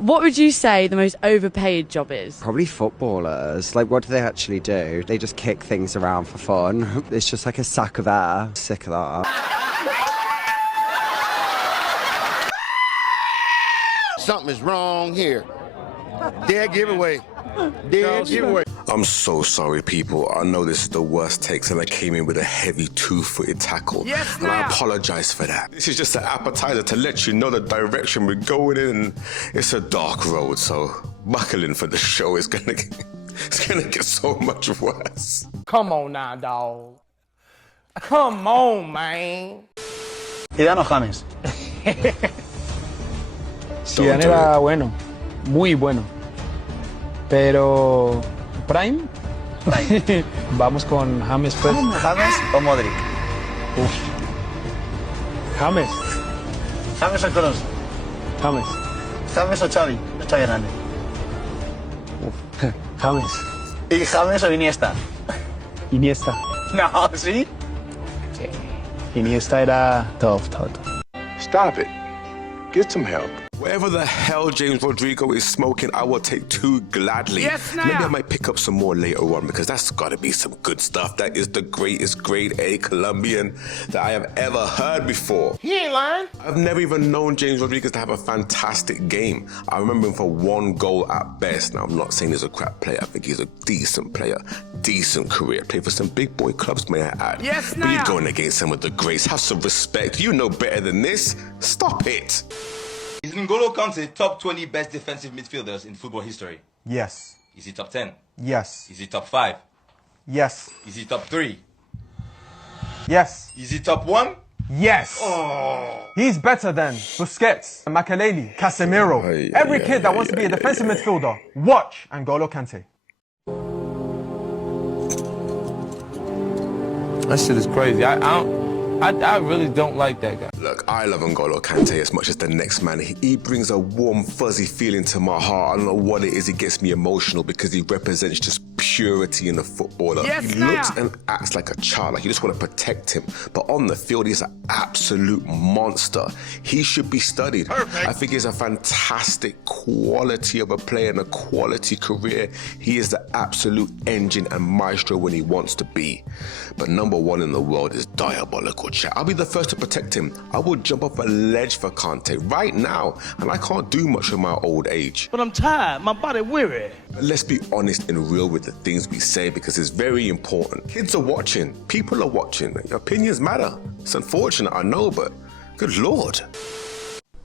What would you say the most overpaid job is? Probably footballers. Like, what do they actually do? They just kick things around for fun. It's just like a sack of air. Sick of that. Something is wrong here. Dead giveaway. Dead giveaway. I'm so sorry, people. I know this is the worst takes, and I came in with a heavy two-footed tackle. Yes, and I apologize for that. This is just an appetizer to let you know the direction we're going in. It's a dark road, so buckle in for the show. It's gonna get so much worse. Come on now, dog. Come on, man. Zidane o James. Zidane era bueno, muy bueno. Pero Prime, vamos con James pues. ¿James o Modric? Uf. James. ¿James o Kroos? James. ¿James o Xavi? Xavi Hernández. Uf. James. ¿Y James o Iniesta? Iniesta. No, ¿sí? Sí. Iniesta era top. Stop it. Get some help. Whatever the hell James Rodrigo is smoking, I will take two gladly. Yes, now. Maybe I might pick up some more later on because that's got to be some good stuff. That is the greatest grade A Colombian that I have ever heard before. He ain't lying. I've never even known James Rodriguez to have a fantastic game. I remember him for one goal at best. Now, I'm not saying he's a crap player. I think he's a decent player, decent career. Played for some big boy clubs, may I add. Yes, but now. you're going against him with the grace. Have some respect. You know better than this. Stop it. Is N'Golo Kanté top 20 best defensive midfielders in football history? Yes. Is he top 10? Yes. Is he top 5? Yes. Is he top 3? Yes. Is he top 1? Yes. Oh. He's better than Busquets, Makelele, Casemiro. Every kid that wants to be a defensive midfielder, watch N'Golo Kanté. That shit is crazy. I really don't like that guy. Look, I love N'Golo Kanté as much as the next man. He brings a warm, fuzzy feeling to my heart. I don't know what it is. He gets me emotional because he represents just purity in a footballer. Yes, he looks and acts like a child, like you just want to protect him. But on the field, he's an absolute monster. He should be studied. Perfect. I think he's a fantastic quality of a player and a quality career. He is the absolute engine and maestro when he wants to be. But number one in the world is diabolical, chat. I'll be the first to protect him. I will jump off a ledge for Kanté right now, and I can't do much in my old age. But I'm tired. My body weary. But let's be honest and real with the things we say because it's very important. Kids are watching. People are watching. Opinions matter. It's unfortunate, I know, but good Lord.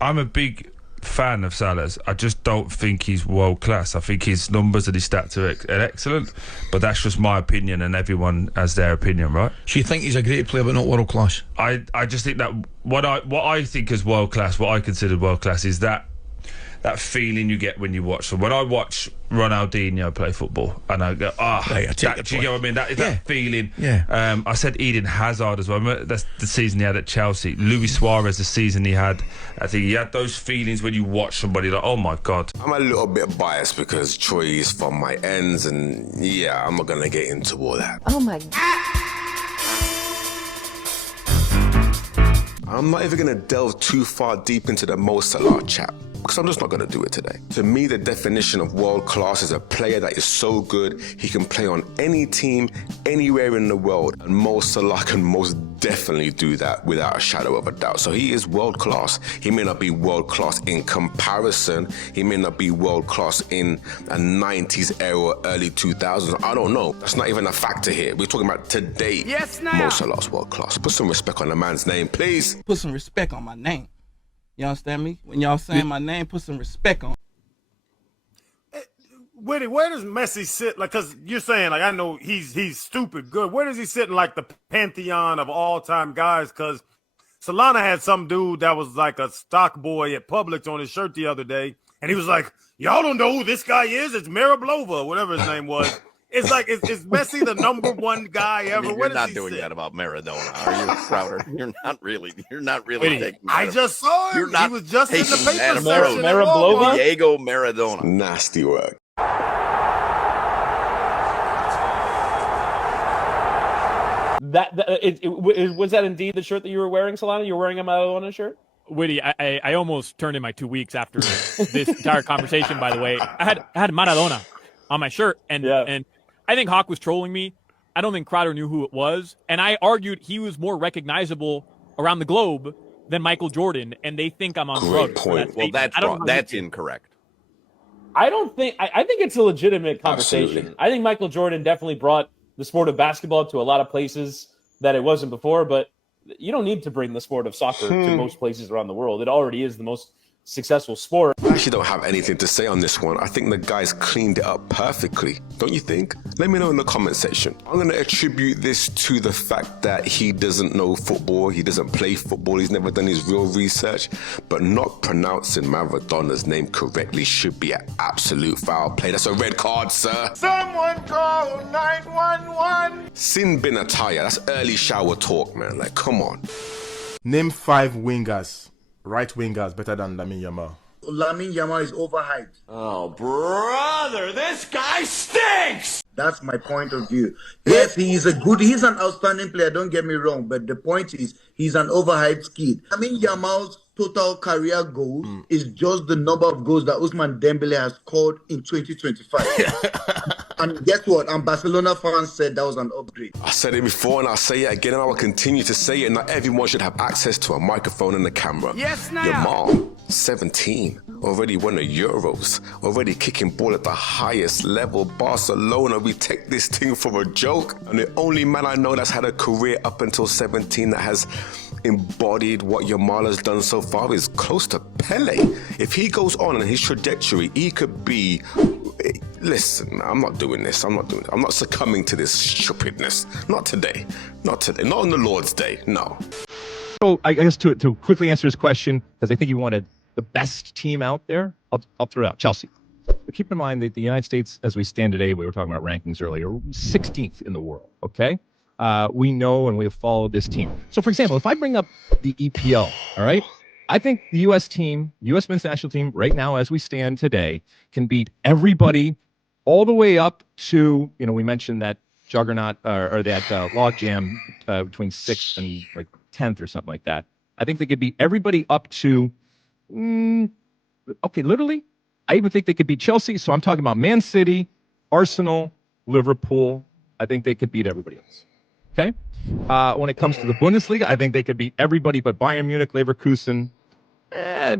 I'm a big fan of Salah's. I just don't think he's world class. I think his numbers and his stats are excellent, but that's just my opinion, and everyone has their opinion, right? So you think he's a great player but not world class? I just think that what I think is world class, what I consider world class, is that feeling you get when you watch. So when I watch Ronaldinho play football and I go, do you get what I mean? That feeling. Yeah. I said Eden Hazard as well. That's the season he had at Chelsea. Luis Suarez, the season he had. I think he had those feelings when you watch somebody like, oh my God. I'm a little bit biased because Troy is from my ends, and yeah, I'm not going to get into all that. Oh my God. I'm not even going to delve too far deep into the Mo Salah chat because I'm just not going to do it today. To me, the definition of world class is a player that is so good he can play on any team, anywhere in the world. And Mo Salah can most definitely do that without a shadow of a doubt. So he is world class. He may not be world class in comparison. He may not be world class in a 90s era, early 2000s. I don't know. That's not even a factor here. We're talking about today. Yes, now. Mo Salah's world class. Put some respect on the man's name, please. Put some respect on my name. You understand me? When y'all saying my name, put some respect on. Where does Messi sit? Like, cause you're saying, like, I know he's stupid good. Where does he sit in like the pantheon of all time guys? Cause Solana had some dude that was like a stock boy at Publix on his shirt the other day, and he was like, "Y'all don't know who this guy is? It's Marablova, whatever his name was." It's like, is Messi the number one guy ever? You're not doing that about Maradona, are you, Crowder? You're not really taking that. I just saw him. He was just in the paper section. Marablova? Diego Maradona. Nasty work. Was that indeed the shirt that you were wearing, Solana? You were wearing a Maradona shirt? Witty, I almost turned in my 2 weeks after this entire conversation, by the way. I had Maradona on my shirt, and I think Hawk was trolling me. I don't think Crowder knew who it was. And I argued he was more recognizable around the globe than Michael Jordan, and they think I'm on drugs. Point. Well, that's wrong. That's incorrect. I think it's a legitimate conversation. Absolutely. I think Michael Jordan definitely brought the sport of basketball to a lot of places that it wasn't before, but you don't need to bring the sport of soccer to most places around the world. It already is the most successful sport. I actually don't have anything to say on this one. I think the guys cleaned it up perfectly. Don't you think? Let me know in the comment section. I'm going to attribute this to the fact that he doesn't know football. He doesn't play football. He's never done his real research. But not pronouncing Maradona's name correctly should be an absolute foul play. That's a red card, sir. Someone call 911. Sin bin attire. That's early shower talk, man. Like, come on. Name 5 wingers. Right wingers better than Lamine Yamal. Lamine Yamal is overhyped. Oh, brother, this guy stinks! That's my point of view. Yes, he's an outstanding player, don't get me wrong, but the point is, he's an overhyped kid. Lamine Yamal's total career goals is just the number of goals that Ousmane Dembele has scored in 2025. And guess what? And Barcelona fans said that was an upgrade. I said it before and I'll say it again and I will continue to say it. Not everyone should have access to a microphone and a camera. Yes, now. Yamal, 17, already won the Euros, already kicking ball at the highest level. Barcelona, we take this thing for a joke. And the only man I know that's had a career up until 17 that has embodied what Yamal has done so far is close to Pele. If he goes on his trajectory, he could be... Listen, I'm not doing this. I'm not succumbing to this stupidness. Not today. Not today. Not on the Lord's Day. No. So I guess to quickly answer this question, because I think you wanted the best team out there, I'll throw it out. Chelsea. But keep in mind that the United States, as we stand today, we were talking about rankings earlier, 16th in the world, okay? We know and we have followed this team. So, for example, if I bring up the EPL, all right? I think the U.S. team, U.S. men's national team, right now as we stand today, can beat everybody all the way up to, we mentioned that juggernaut or that logjam between 6th and like 10th or something like that. I think they could beat everybody up to, literally, I even think they could beat Chelsea. So I'm talking about Man City, Arsenal, Liverpool. I think they could beat everybody else. Okay? When it comes to the Bundesliga, I think they could beat everybody but Bayern Munich, Leverkusen. I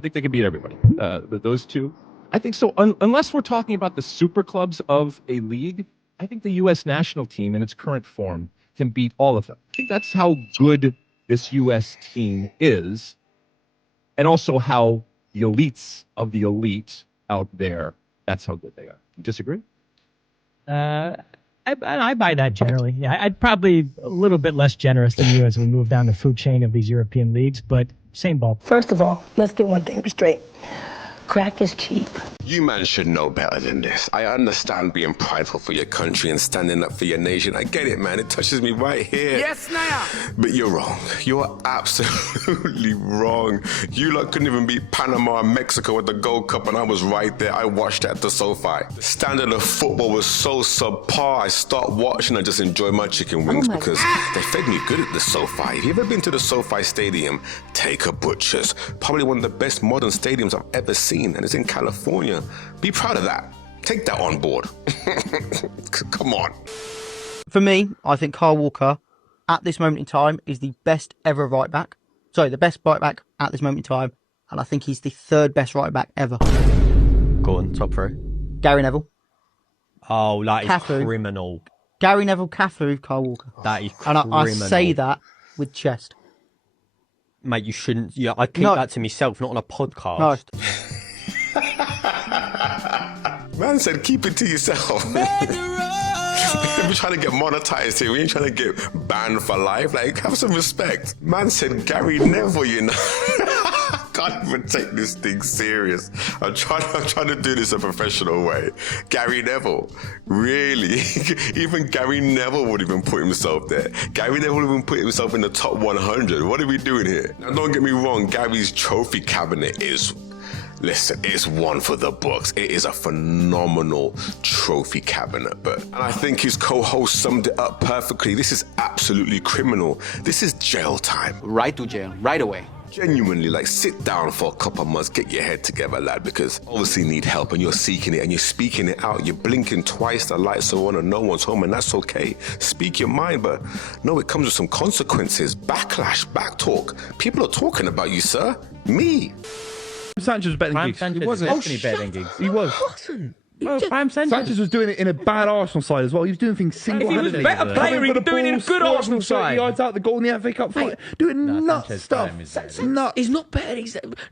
think they could beat everybody. But those two, I think so. Unless we're talking about the super clubs of a league, I think the U.S. national team in its current form can beat all of them. I think that's how good this U.S. team is, and also how the elites of the elite out there, that's how good they are. You disagree? I buy that generally. Yeah, I'd probably a little bit less generous than you as we move down the food chain of these European leagues, but same ball. First of all, let's get one thing straight. Crack is cheap. You man should know better than this. I understand being prideful for your country and standing up for your nation. I get it, man. It touches me right here. Yes, now. But you're wrong. You are absolutely wrong. You lot couldn't even beat Panama and Mexico at the Gold Cup, and I was right there. I watched at the SoFi. The standard of football was so subpar. I stopped watching and just enjoyed my chicken wings because they fed me good at the SoFi. If you've ever been to the SoFi Stadium, take a butcher's. Probably one of the best modern stadiums I've ever seen, and it's in California. Be proud of that. Take that on board. Come on. For me, I think Kyle Walker, at this moment in time, is the best ever right back. Sorry, the best right back at this moment in time. And I think he's the 3rd best right back ever. Go on, top 3. Gary Neville. Oh, that is Cafu. criminal. Gary Neville, Cafu, Kyle Walker. That is criminal. And I say that with chest. Mate, you shouldn't. Yeah, I keep that to myself, not on a podcast. No. Man said keep it to yourself. We're trying to get monetized here. We ain't trying to get banned for life. Like, have some respect. Man said Gary Neville, you know. Can't even take this thing serious. I'm trying to do this a professional way. Gary Neville, really? Even Gary Neville would even put himself there. Gary Neville would even put himself in the top 100. What are we doing here? Now, don't get me wrong. Gary's trophy cabinet is Listen, it's one for the books. It is a phenomenal trophy cabinet, and I think his co-host summed it up perfectly. This is absolutely criminal. This is jail time. Right to jail, right away. Genuinely, like, sit down for a couple of months, get your head together, lad, because obviously you need help and you're seeking it and you're speaking it out. You're blinking twice, the lights are on and no one's home, and that's okay. Speak your mind, but no, it comes with some consequences. Backlash, backtalk. People are talking about you, sir. Me. Sanchez was better than Giggs. Sanchez He wasn't. definitely better than Giggs. He was. Sanchez was doing it in a bad Arsenal side as well. He was doing things single-handedly. If he was a better player, he'd be doing it in a good Arsenal side. Yards out the goal in the FA Cup fight. Doing nuts stuff. Nuts. He's not better.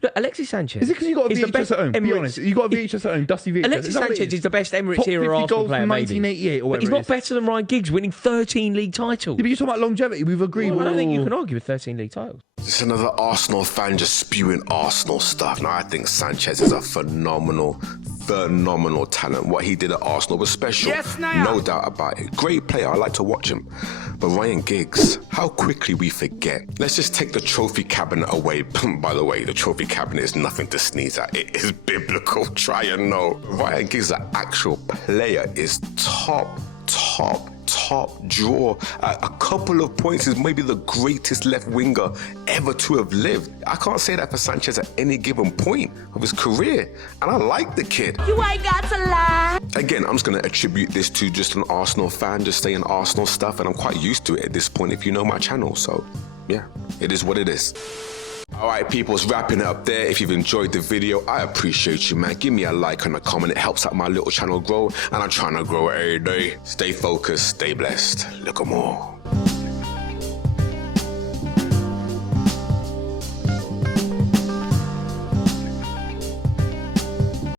Look, Alexis Sanchez. Is it because you got a VHS at home? Be honest. You got a VHS at home. Dusty VHS. Alexis Sanchez is the best Emirates era Arsenal player, maybe. 1988 or whatever. But he's not better than Ryan Giggs, winning 13 league titles. Yeah, but you're talking about longevity. We've agreed. I don't think you can argue with 13 league titles. Just another Arsenal fan just spewing Arsenal stuff. Now, I think Sanchez is a phenomenal talent. What he did at Arsenal was special. Yes, now. No doubt about it. Great player. I like to watch him. But Ryan Giggs, how quickly we forget. Let's just take the trophy cabinet away. By the way, the trophy cabinet is nothing to sneeze at. It is biblical. Try and know. Ryan Giggs, the actual player, is top draw. A couple of points is maybe the greatest left winger ever to have lived. I can't say that for Sanchez at any given point of his career. And I like the kid. You ain't got to lie. Again, I'm just going to attribute this to just an Arsenal fan, just saying Arsenal stuff, and I'm quite used to it at this point if you know my channel. So, yeah, it is what it is. All right, people, it's wrapping it up there. If you've enjoyed the video, I appreciate you, man. Give me a like and a comment. It helps out my little channel grow, and I'm trying to grow it every day. Stay focused, stay blessed. Look at more.